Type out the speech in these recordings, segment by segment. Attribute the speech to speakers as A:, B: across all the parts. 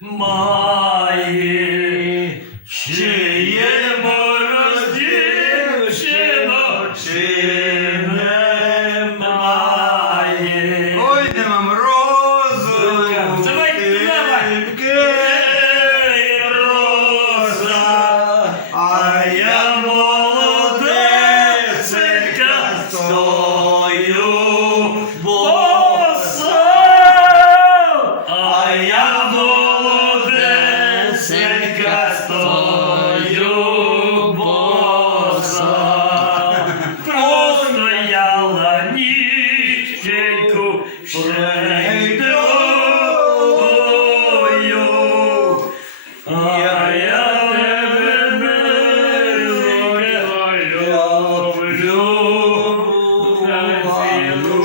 A: має, чи є мороз дівчино, чи немає.
B: Ой, нема морозу.
A: Давай, давай. Ей, роза, а я молодецька стою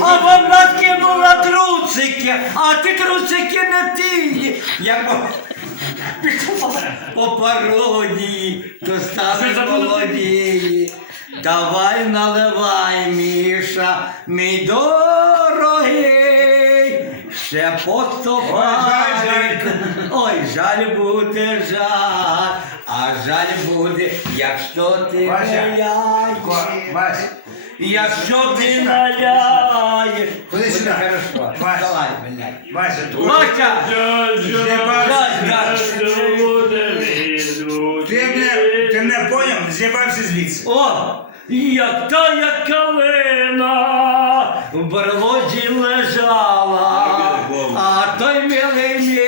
A: а
B: вона кинула труцики, а ти труцики не ти. Як по, пародії, то стали
A: забули.
B: молоді. Давай наливай, Міша, мій дорогий, ще поступай. Ой, жаль буде жаль, а жаль буде, якщо ти
C: Вася,
B: Якщо ти наляєш.
C: Ходи сюди.
B: хорошо.
C: Вась.
B: Давай, блядь.
C: Вася,
B: Вася!
C: ти мене, ти мене поняв? З'їбався звідси.
B: О! Як та як калина в Hallelujah.